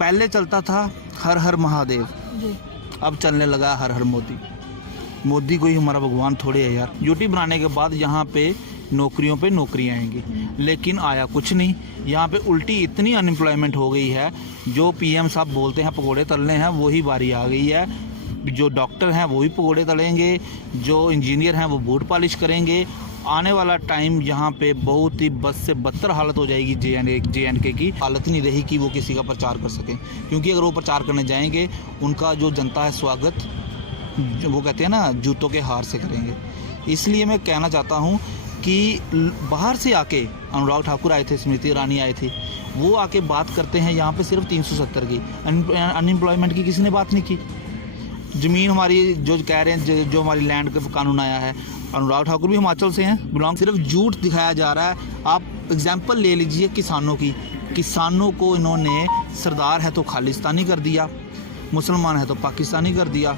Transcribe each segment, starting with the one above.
पहले चलता था हर हर महादेव, अब चलने लगा हर हर मोदी। मोदी को ही हमारा भगवान थोड़े है यार। यूटी बनाने के बाद यहाँ पे नौकरियाँ आएंगी, लेकिन आया कुछ नहीं। यहाँ पे उल्टी इतनी अनएम्प्लॉयमेंट हो गई है। जो पीएम साहब बोलते हैं पकोड़े तलने हैं, वही बारी आ गई है। जो डॉक्टर हैं वो भी पकोड़े तलेंगे, जो इंजीनियर हैं वो बूट पॉलिश करेंगे। आने वाला टाइम यहाँ पे बहुत ही बद से बदतर हालत हो जाएगी। JNK की हालत ही नहीं रही कि वो किसी का प्रचार कर सकें, क्योंकि अगर वो प्रचार करने जाएंगे उनका जो जनता है स्वागत, वो कहते हैं ना, जूतों के हार से करेंगे। इसलिए मैं कहना चाहता हूँ कि बाहर से आके अनुराग ठाकुर आए थे, स्मृति ईरानी आए थे, वो आके बात करते हैं यहाँ पे सिर्फ 370 की। अनएम्प्लॉयमेंट की किसी ने बात नहीं की। ज़मीन हमारी जो कह रहे हैं, जो हमारी लैंड का कानून आया है, अनुराग ठाकुर भी हिमाचल से हैं, बिलोंग। सिर्फ झूठ दिखाया जा रहा है। आप एग्जाम्पल ले लीजिए किसानों की। किसानों को इन्होंने सरदार है तो खालिस्तानी कर दिया, मुसलमान है तो पाकिस्तानी कर दिया।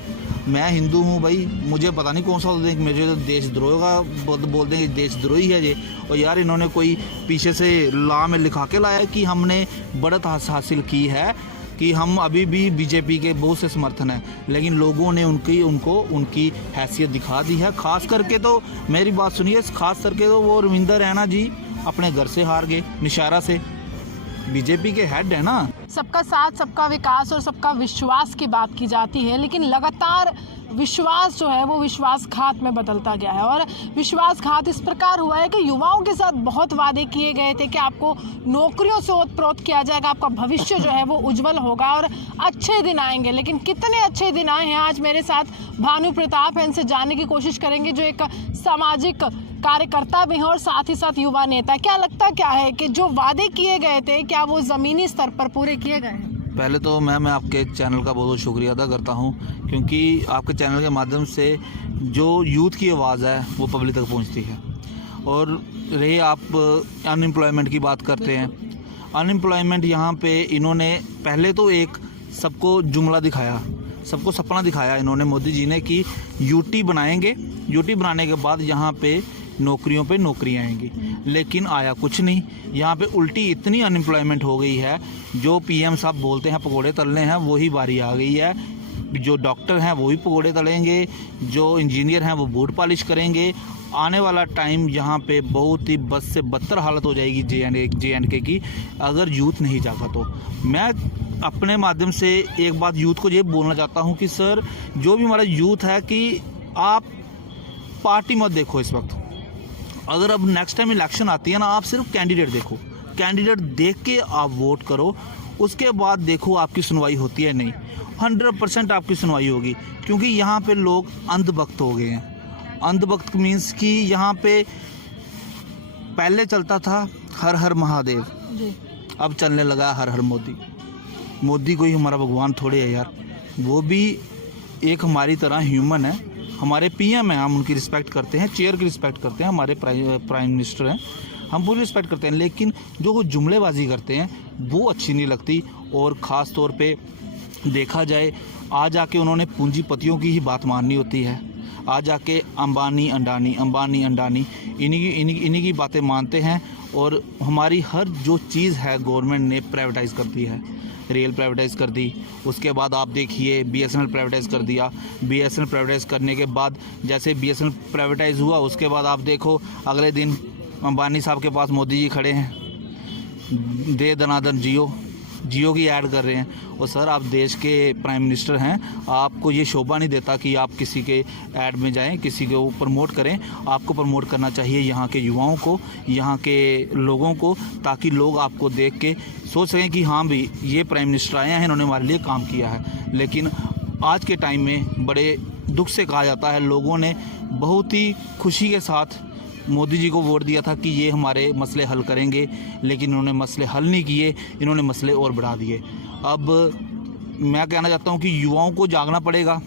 मैं हिंदू हूँ भाई, मुझे पता नहीं कौन सा होता है कि मुझे तो देशद्रोह का बोल देंगे, देशद्रोही है ये। और यार इन्होंने कोई पीछे से लॉ में लिखा के लाया कि हमने बढ़त हासिल की है, कि हम अभी भी बीजेपी के बहुत से समर्थन हैं, लेकिन लोगों ने उनकी हैसियत दिखा दी है। खास करके तो मेरी बात सुनिए, खास करके तो वो रविंदर रैना जी अपने घर से हार गए निशारा से। बीजेपी के हेड है ना। सबका साथ, सबका विकास और सबका विश्वास की बात की जाती है, लेकिन लगातार विश्वास जो है वो विश्वासघात में बदलता गया है। और विश्वासघात इस प्रकार हुआ है कि युवाओं के साथ बहुत वादे किए गए थे कि आपको नौकरियों से ओतप्रोत किया जाएगा, आपका भविष्य जो है वो उज्जवल होगा और अच्छे दिन आएंगे। लेकिन कितने अच्छे दिन आए हैं, आज मेरे साथ भानु प्रताप है, इनसे जानने की कोशिश करेंगे, जो एक सामाजिक कार्यकर्ता भी हैं और साथ ही साथ युवा नेता। क्या लगता क्या है कि जो वादे किए गए थे, क्या वो ज़मीनी स्तर पर पूरे किए गए हैं? पहले तो मैं आपके चैनल का बहुत बहुत शुक्रिया अदा करता हूं, क्योंकि आपके चैनल के माध्यम से जो यूथ की आवाज़ है वो पब्लिक तक पहुंचती है। और रही आप अनएम्प्लॉयमेंट की बात करते हैं, अनएम्प्लॉयमेंट यहाँ पे इन्होंने पहले तो एक सबको जुमला दिखाया, सबको सपना दिखाया इन्होंने, मोदी जी ने, कि यूटी बनाएंगे। यूटी बनाने के बाद यहाँ पे नौकरियाँ आएंगी, लेकिन आया कुछ नहीं। यहाँ पे उल्टी इतनी अनएम्प्लॉयमेंट हो गई है। जो पीएम साहब बोलते हैं पकोड़े तलने हैं, वही बारी आ गई है। जो डॉक्टर हैं वो भी पकोड़े तलेंगे, जो इंजीनियर हैं वो बूट पॉलिश करेंगे। आने वाला टाइम यहाँ पे बहुत ही बद से बदतर हालत हो जाएगी JNK की, अगर यूथ नहीं जागा तो। मैं अपने माध्यम से एक बात यूथ को ये बोलना चाहता हूँ कि सर, जो भी हमारा यूथ है, कि आप पार्टी मत देखो इस वक्त। अगर अब नेक्स्ट टाइम इलेक्शन आती है ना, आप सिर्फ कैंडिडेट देखो, कैंडिडेट देख के आप वोट करो। उसके बाद देखो आपकी सुनवाई होती है नहीं। 100% आपकी सुनवाई होगी, क्योंकि यहाँ पे लोग अंधभक्त हो गए हैं। अंधभक्त मीन्स कि यहाँ पे पहले चलता था हर हर महादेव, अब चलने लगा हर हर मोदी। मोदी को ही हमारा भगवान थोड़े है यार। वो भी एक हमारी तरह ह्यूमन है, हमारे पीएम हैं, हम उनकी रिस्पेक्ट करते हैं, चेयर की रिस्पेक्ट करते हैं, हमारे प्राइम मिनिस्टर हैं, हम पूरी रिस्पेक्ट करते हैं। लेकिन जो वो जुमलेबाजी करते हैं वो अच्छी नहीं लगती। और ख़ास तौर पे देखा जाए, आज आके उन्होंने पूंजीपतियों की ही बात माननी होती है। आज आके अंबानी अंडानी इन्हीं की बातें मानते हैं। और हमारी हर जो चीज़ है गवर्नमेंट ने प्राइवेटाइज़ कर दी है। रेल प्राइवेटाइज़ कर दी, उसके बाद आप देखिए BSNL प्राइवेटाइज़ कर दिया। BSNL प्राइवेटाइज़ करने के बाद, जैसे BSNL प्राइवेटाइज़ हुआ, उसके बाद आप देखो अगले दिन अंबानी साहब के पास मोदी जी खड़े हैं, दे दनादन जियो की ऐड कर रहे हैं। और सर, आप देश के प्राइम मिनिस्टर हैं, आपको ये शोभा नहीं देता कि आप किसी के ऐड में जाएं, किसी को प्रमोट करें। आपको प्रमोट करना चाहिए यहाँ के युवाओं को, यहाँ के लोगों को, ताकि लोग आपको देख के सोच सकें कि हाँ भी ये प्राइम मिनिस्टर आए हैं, इन्होंने हमारे लिए काम किया है। लेकिन आज के टाइम में बड़े दुख से कहा जाता है, लोगों ने बहुत ही खुशी के साथ मोदी जी को वोट दिया था कि ये हमारे मसले हल करेंगे, लेकिन इन्होंने मसले हल नहीं किए, इन्होंने मसले और बढ़ा दिए। अब मैं कहना चाहता हूँ कि युवाओं को जागना पड़ेगा,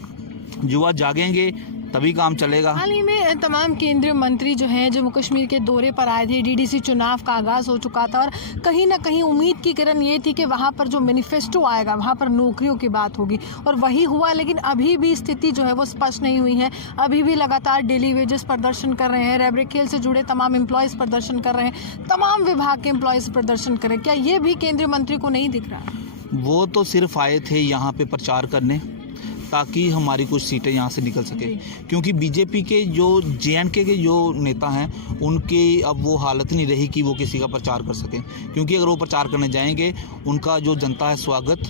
युवा जागेंगे तभी काम चलेगा। हाल ही में तमाम केंद्रीय मंत्री जो हैं जम्मू कश्मीर के दौरे पर आए थे। DDC चुनाव का आगाज़ हो चुका था और कहीं ना कहीं उम्मीद की किरण ये थी कि वहाँ पर जो मैनिफेस्टो आएगा वहाँ पर नौकरियों की बात होगी, और वही हुआ। लेकिन अभी भी स्थिति जो है वो स्पष्ट नहीं हुई है। अभी भी लगातार डेली वेजेस प्रदर्शन कर रहे हैं, रैबरे खेल से जुड़े तमाम एम्प्लॉयज़ प्रदर्शन कर रहे हैं, तमाम विभाग के एम्प्लॉयज़ प्रदर्शन कर रहे हैं। क्या ये भी केंद्रीय मंत्री को नहीं दिख रहा है? वो तो सिर्फ आए थे यहाँ पे प्रचार करने ताकि हमारी कुछ सीटें यहाँ से निकल सके, क्योंकि बीजेपी के जो JNK के जो नेता हैं उनकी अब वो हालत नहीं रही कि वो किसी का प्रचार कर सकें, क्योंकि अगर वो प्रचार करने जाएंगे उनका जो जनता है स्वागत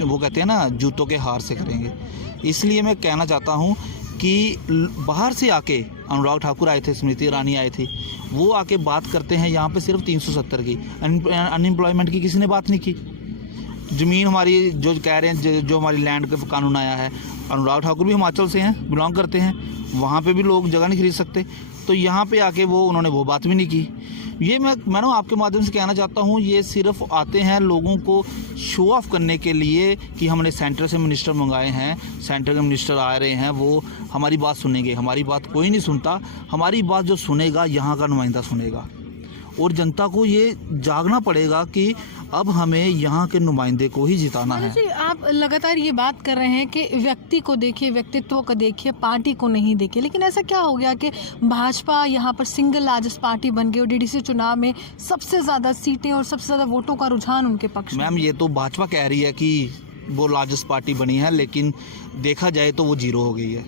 वो कहते हैं ना जूतों के हार से करेंगे। इसलिए मैं कहना चाहता हूँ कि बाहर से आके अनुराग ठाकुर आए थे, स्मृति ईरानी आए थे, वो आके बात करते हैं यहाँ पे सिर्फ 370 की, अनएम्प्लॉयमेंट की किसी ने बात नहीं की। ज़मीन हमारी जो कह रहे हैं जो हमारी लैंड का कानून आया है, अनुराग ठाकुर भी हिमाचल से हैं, बिलोंग करते हैं, वहाँ पे भी लोग जगह नहीं खरीद सकते, तो यहाँ पे आके उन्होंने वो बात भी नहीं की। ये मैं ना आपके माध्यम से कहना चाहता हूँ, ये सिर्फ आते हैं लोगों को शो ऑफ करने के लिए कि हमने सेंटर से मिनिस्टर मंगाए हैं, सेंटर के मिनिस्टर आ रहे हैं, वो हमारी बात सुनेंगे। हमारी बात कोई नहीं सुनता, हमारी बात जो सुनेगा यहाँ का नुमाइंदा सुनेगा। और जनता को ये जागना पड़ेगा कि अब हमें यहाँ के नुमाइंदे को ही जिताना है। जी, आप लगातार ये बात कर रहे हैं कि व्यक्ति को देखिए, व्यक्तित्व को देखिए, पार्टी को नहीं देखिए, लेकिन ऐसा क्या हो गया कि भाजपा यहाँ पर सिंगल लार्जेस्ट पार्टी बन गई और DDC चुनाव में सबसे ज़्यादा सीटें और सबसे ज़्यादा वोटों का रुझान उनके पक्ष में? मैम, ये तो भाजपा कह रही है कि वो लार्जेस्ट पार्टी बनी है, लेकिन देखा जाए तो वो जीरो हो गई है।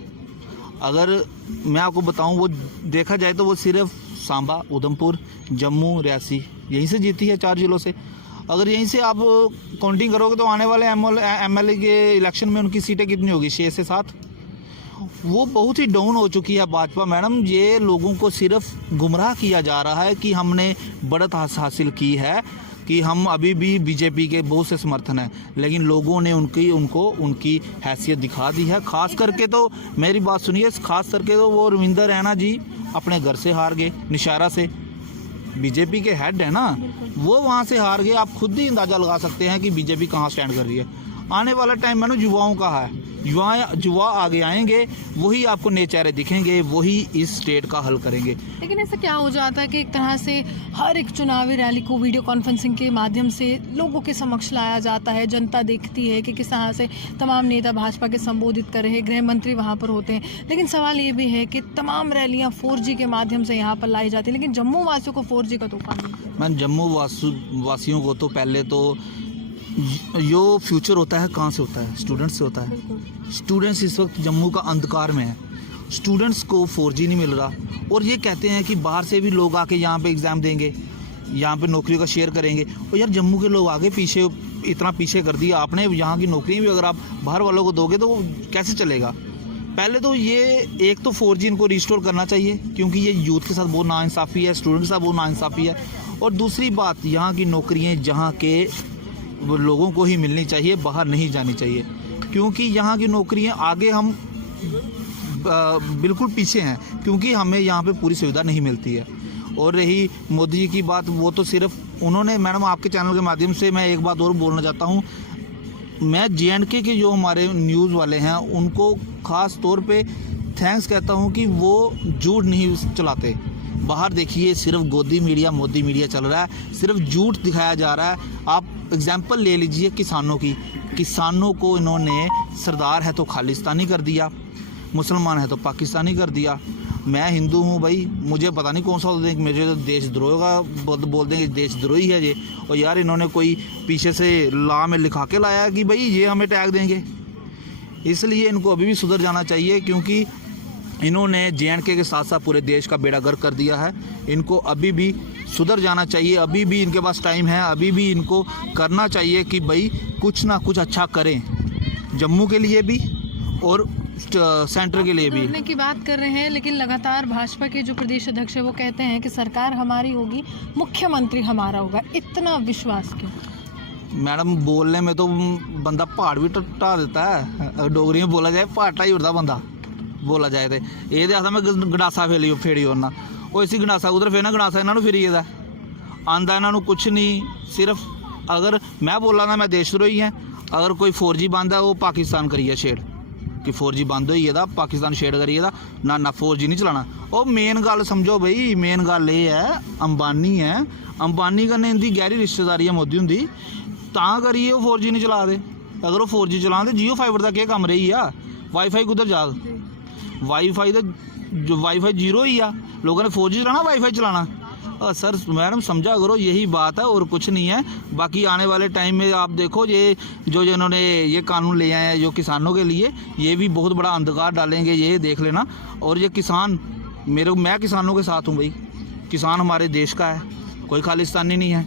अगर मैं आपको बताऊं, वो देखा जाए तो वो सिर्फ सांबा, उधमपुर, जम्मू, रियासी यहीं से जीती है, 4 जिलों से। अगर यहीं से आप काउंटिंग करोगे तो आने वाले MLA के इलेक्शन में उनकी सीटें कितनी होगी? 6 से 7। वो बहुत ही डाउन हो चुकी है भाजपा। मैडम, ये लोगों को सिर्फ गुमराह किया जा रहा है कि हमने बढ़त हासिल की है, कि हम अभी भी बीजेपी के बहुत से समर्थन हैं, लेकिन लोगों ने उनकी हैसियत दिखा दी है। खास करके तो मेरी बात सुनिए, खास करके तो वो रविंदर रैना जी अपने घर से हार गए, निशारा से। बीजेपी के हेड है ना, वो वहाँ से हार गए। आप खुद ही अंदाज़ा लगा सकते हैं कि बीजेपी कहाँ स्टैंड कर रही है। आने वाला टाइम मैंने युवाओं का है, युवा आगे आएंगे, वही आपको नए चेहरे दिखेंगे, वही इस स्टेट का हल करेंगे। लेकिन ऐसा क्या हो जाता है कि एक तरह से हर एक चुनावी रैली को वीडियो कॉन्फ्रेंसिंग के माध्यम से लोगों के समक्ष लाया जाता है, जनता देखती है कि किस तरह से तमाम नेता भाजपा के संबोधित कर रहे हैं, गृह मंत्री वहाँ पर होते हैं, लेकिन सवाल ये भी है कि तमाम रैलियाँ 4G के माध्यम से यहाँ पर लाई जाती है, लेकिन जम्मू वासियों को 4G का तोहफा नहीं है। मैम, जम्मू वासियों को तो पहले तो जो फ्यूचर होता है कहाँ से होता है? स्टूडेंट्स से होता है। स्टूडेंट्स इस वक्त जम्मू का अंधकार में है, स्टूडेंट्स को 4G नहीं मिल रहा, और ये कहते हैं कि बाहर से भी लोग आके यहाँ पे एग्ज़ाम देंगे, यहाँ पे नौकरियों का शेयर करेंगे। और यार, जम्मू के लोग आगे पीछे इतना पीछे कर दिया आपने, यहाँ की नौकरियाँ भी अगर आप बाहर वालों को दोगे तो वो कैसे चलेगा? पहले तो ये एक तो 4G इनको रिस्टोर करना चाहिए, क्योंकि ये यूथ के साथ बहुत नाइंसाफ़ी है, स्टूडेंट के साथ बहुत नाइंसाफ़ी है। और दूसरी बात, यहाँ की नौकरियाँ जहाँ के लोगों को ही मिलनी चाहिए, बाहर नहीं जानी चाहिए, क्योंकि यहाँ की नौकरियाँ आगे हम बिल्कुल पीछे हैं, क्योंकि हमें यहाँ पे पूरी सुविधा नहीं मिलती है। और रही मोदी जी की बात, वो तो सिर्फ उन्होंने, मैडम आपके चैनल के माध्यम से मैं एक बात और बोलना चाहता हूँ, मैं JNK के जो हमारे न्यूज़ वाले हैं उनको ख़ास तौर पे थैंक्स कहता हूँ कि वो झूठ नहीं चलाते। बाहर देखिए, सिर्फ गोदी मीडिया, मोदी मीडिया चल रहा है, सिर्फ झूठ दिखाया जा रहा है। आप एग्जाम्पल ले लीजिए किसानों की, किसानों को इन्होंने सरदार है तो खालिस्तानी कर दिया, मुसलमान है तो पाकिस्तानी कर दिया। मैं हिंदू हूँ भाई, मुझे पता नहीं कौन सा बोल देंगे, मुझे तो देशद्रोह का बोल देंगे, देशद्रोही है ये। और यार, इन्होंने कोई पीछे से लॉ में लिखा के लाया कि भाई ये हमें टैग देंगे, इसलिए इनको अभी भी सुधर जाना चाहिए, क्योंकि इन्होंने JNK के साथ साथ पूरे देश का बेड़ा गर्क कर दिया है। इनको अभी भी सुधर जाना चाहिए, अभी भी इनके पास टाइम है, अभी भी इनको करना चाहिए कि भाई कुछ ना कुछ अच्छा करें, जम्मू के लिए भी और सेंटर के लिए भी। सुधरने की बात कर रहे हैं, लेकिन लगातार भाजपा के जो प्रदेश अध्यक्ष है वो कहते हैं कि सरकार हमारी होगी, मुख्यमंत्री हमारा होगा। इतना विश्वास क्यों? मैडम, बोलने में तो बंदा पहाड़ भी टा देता है, डोगरी में बोला जाए पहाड़ ही उड़ता बंदा, बोला जाए तो ये आखा मैं गंडासा फेड़ी होना, वो इसी गंडासा उधर फेरना, गंडासा इन्होंने फिरी गेदा आंदा, इन्होंने कुछ नहीं। सिर्फ अगर मैं बोला ना मैं देशद्रोही है, अगर कोई 4G बंद है वो पाकिस्तान करिए छेड़ कि 4G बंद होई है, पाकिस्तान छेड़ करिए ना 4G नहीं चलाना। और मेन गल समझो भाई, मेन गल ये है, अंबानी है, अंबानी कन्नै इंदी गहरी रिश्तेदारी है मोदी हुंदी, तां करिए वो 4G नहीं चला दे। अगर वो 4G चलाते, जियो फाइबर का क्या कम रही आ, वाईफाई कुधर जाग, वाईफाई तो वाईफाई जीरो ही आ, लोगों ने 4G चलाना, वाईफाई चलाना। सर मैडम समझा करो, यही बात है और कुछ नहीं है। बाकी आने वाले टाइम में आप देखो ये जो इन्होंने ये कानून ले आए हैं जो किसानों के लिए, ये भी बहुत बड़ा अंधकार डालेंगे, ये देख लेना। और ये किसान मैं किसानों के साथ हूँ भाई। किसान हमारे देश का है, कोई खालिस्तानी नहीं है,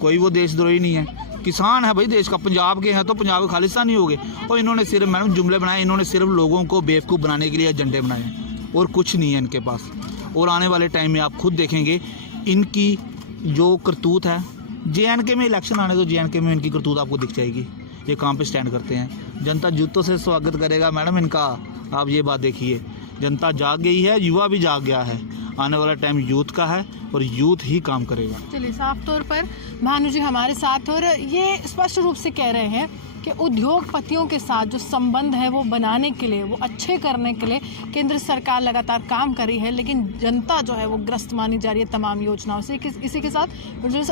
कोई वो देशद्रोही नहीं है, किसान है भाई देश का। पंजाब के हैं तो पंजाब के खालिस्तानी हो गए। और इन्होंने सिर्फ मैडम जुमले बनाए, इन्होंने सिर्फ लोगों को बेवकूफ़ बनाने के लिए एजेंडे बनाए हैं और कुछ नहीं है इनके पास। और आने वाले टाइम में आप खुद देखेंगे इनकी जो करतूत है। JNK में इलेक्शन आने तो JNK में इनकी करतूत आपको दिख जाएगी। ये काम पे स्टैंड करते हैं, जनता जूतों से स्वागत करेगा मैडम इनका। आप ये बात देखिए, जनता जाग गई है, युवा भी जाग गया है। आने वाला टाइम यूथ का है और यूथ ही काम करेगा। चलिए, साफ तौर पर भानु जी हमारे साथ, और ये स्पष्ट रूप से कह रहे हैं कि उद्योगपतियों के साथ जो संबंध है वो बनाने के लिए, वो अच्छे करने के लिए केंद्र सरकार लगातार काम कर रही है, लेकिन जनता जो है वो ग्रस्त मानी जा रही है तमाम योजनाओं से। इसी के साथ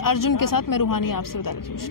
अर्जुन के साथ मैं रूहानी आपसे विदा लेती हूं।